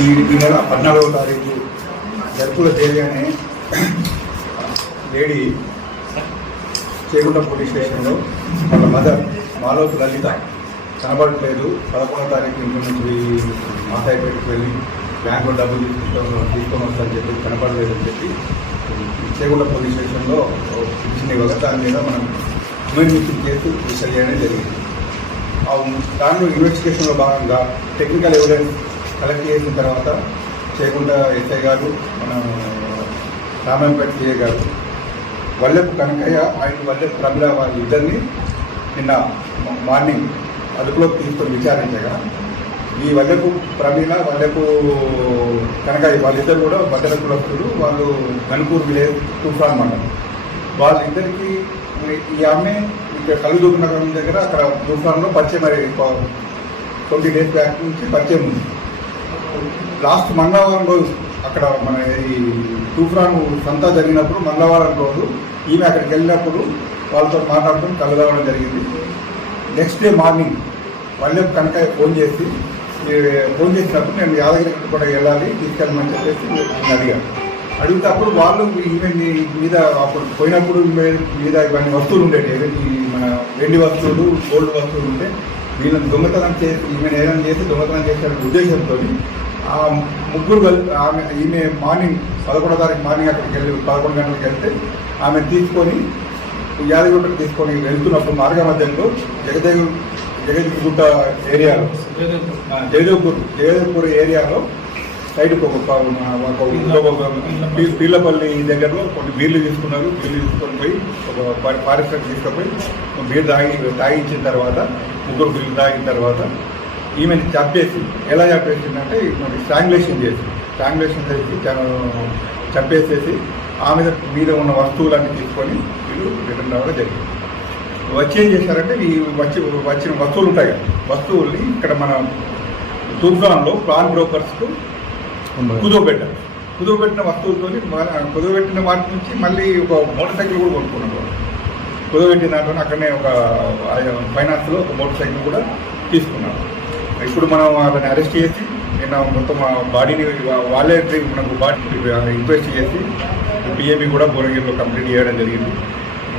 ఈ ఈ నెల పద్నాలుగవ తారీఖు జరుపుల తేలియానే అనే లేడీ చేగుంట పోలీస్ స్టేషన్లో వాళ్ళ మదర్ మాలోతు లలిత కనబడట్లేదు. పదకొండో తారీఖు ఇంటి నుంచి మాతాయిపేటకు వెళ్ళి బ్యాంకులో డబ్బులు తీసుకుంటాం తీసుకొని వస్తారని చెప్పి కనబడలేదు అని చెప్పి చేగుంట పోలీస్ స్టేషన్లో ఇచ్చిన ఇవ్వగా దాని మీద మనం ఎమర్జెన్సీ చేస్తూ రిజిస్టర్ చేయడం జరిగింది. ఆ దాంట్లో ఇన్వెస్టిగేషన్లో భాగంగా టెక్నికల్ ఎవిడెన్స్ కలెక్ట్ చేసిన తర్వాత చేయకుండా ఎస్ఐ గారు మన రామాయణపేట సిఏ గారు వల్లెపు కనకయ్య ఆయన వల్లెపు ప్రమిళ వారి ఇద్దరిని నిన్న మార్నింగ్ అదుపులోకి తీసుకొని విచారించగా ఈ వల్లెపు ప్రమీల వల్లెపు కనకయ్య వాళ్ళిద్దరు కూడా భద్ర కులస్తులు వాళ్ళు గణపూర్ విలేజ్ తుఫాన్ మండలం. వాళ్ళిద్దరికి ఈ ఆమె ఇక్కడ కలుగుదూరు నగరం దగ్గర అక్కడ తుఫాన్లో పరిచయం మరి ట్వంటీ డేస్ బ్యాక్ నుంచి పరిచయం ఉంది. లాస్ట్ మంగళవారం రోజు అక్కడ మన ఈ తుఫాను సంతా జరిగినప్పుడు మంగళవారం రోజు ఈమె అక్కడికి వెళ్ళినప్పుడు వాళ్ళతో మాట్లాడటం కలగడం జరిగింది. నెక్స్ట్ డే మార్నింగ్ మళ్ళీ కనుక ఫోన్ చేసి ఫోన్ చేసినప్పుడు నేను యాదగిరి కూడా వెళ్ళాలి తీసుకెళ్ళమని చెప్పేసి నేను అడిగాను అడిగితే అప్పుడు వాళ్ళు ఈమె మీ మీద అప్పుడు పోయినప్పుడు మీద ఇవన్నీ వస్తువులు ఉండేవి మన వెండి వస్తువులు గోల్డ్ వస్తువులు ఉంటే వీళ్ళని దొంగతనం చేసి ఈమె ఏదైనా చేసి దొంగతనం చేసే ఉద్దేశంతో ఆ ముగ్గురు ఆమె ఈమె మార్నింగ్ పదకొండో తారీఖు మార్నింగ్ అక్కడికి వెళ్ళి పదకొండు గంటలకు వెళ్తే ఆమె తీసుకొని యాదగిరిగుట్టకు తీసుకొని వెళ్తున్నప్పుడు మార్గ మధ్యంలో జగదేవి జగద్గుట్ట ఏరియాలో జగదేవ్పూర్ జగదేవ్పూర్ ఏరియాలో సైడ్కి ఒక పీళ్ళపల్లి దగ్గరలో కొన్ని బీర్లు తీసుకున్నారు. బీర్లు తీసుకొని పోయి ఒక ఫారెస్టర్ తీసుకుపోయి బీర్ తాగి తాగించిన తర్వాత ముగ్గురు బీర్లు తాగిన తర్వాత ఈమెను చంపేసి ఎలా చంపేసిందంటే మరి స్ట్రాంగులేషన్ చేసి స్ట్రాంగులేషన్ చేసి చంపేసేసి ఆమె మీద ఉన్న వస్తువులన్నీ తీసుకొని వీళ్ళు రిటర్న్ రావడం జరిగింది. వచ్చి ఏం చేశారంటే ఈ వచ్చి వచ్చిన వస్తువులు ఉంటాయి కదా వస్తువుల్ని ఇక్కడ మన తూర్పులో ప్లాన్ బ్రోకర్స్కు కుదవబెట్టారు. కుదవబెట్టిన వస్తువులతో కుదవబెట్టిన వాటి నుంచి మళ్ళీ ఒక మోటార్ సైకిల్ కూడా కొనుక్కున్నారు కుదవబెట్టిన దాంట్లో అక్కడనే ఒక ఫైనాన్స్లో ఒక మోటార్ సైకిల్ కూడా తీసుకున్నారు ఇప్పుడు మనం వాళ్ళని అరెస్ట్ చేసి నిన్న మొత్తం బాడీని వా- వాళ్ళే మనకు బాడీ ఇన్వెస్ట్ చేసి పిఏబి కూడా భువనగిరిలో కంప్లీట్ చేయడం జరిగింది.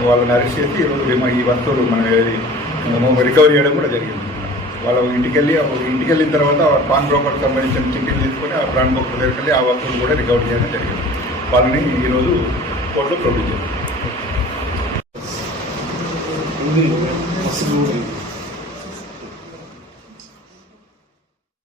వాళ్ళని అరెస్ట్ చేసి ఈరోజు ఈ వస్తువులు మన రికవరీ చేయడం కూడా జరిగింది. వాళ్ళ ఇంటికి వెళ్ళి ఇంటికి వెళ్ళిన తర్వాత పాన్ బ్రోకర్కి సంబంధించిన చిట్టీలు తీసుకొని ఆ పాన్ బ్రోకర్ దగ్గరికి వెళ్ళి ఆ వస్తువులు కూడా రికవరీ చేయడం జరిగింది. వాళ్ళని ఈరోజు కోర్టులో ప్రొడ్యూస్ చేశారు. అసలు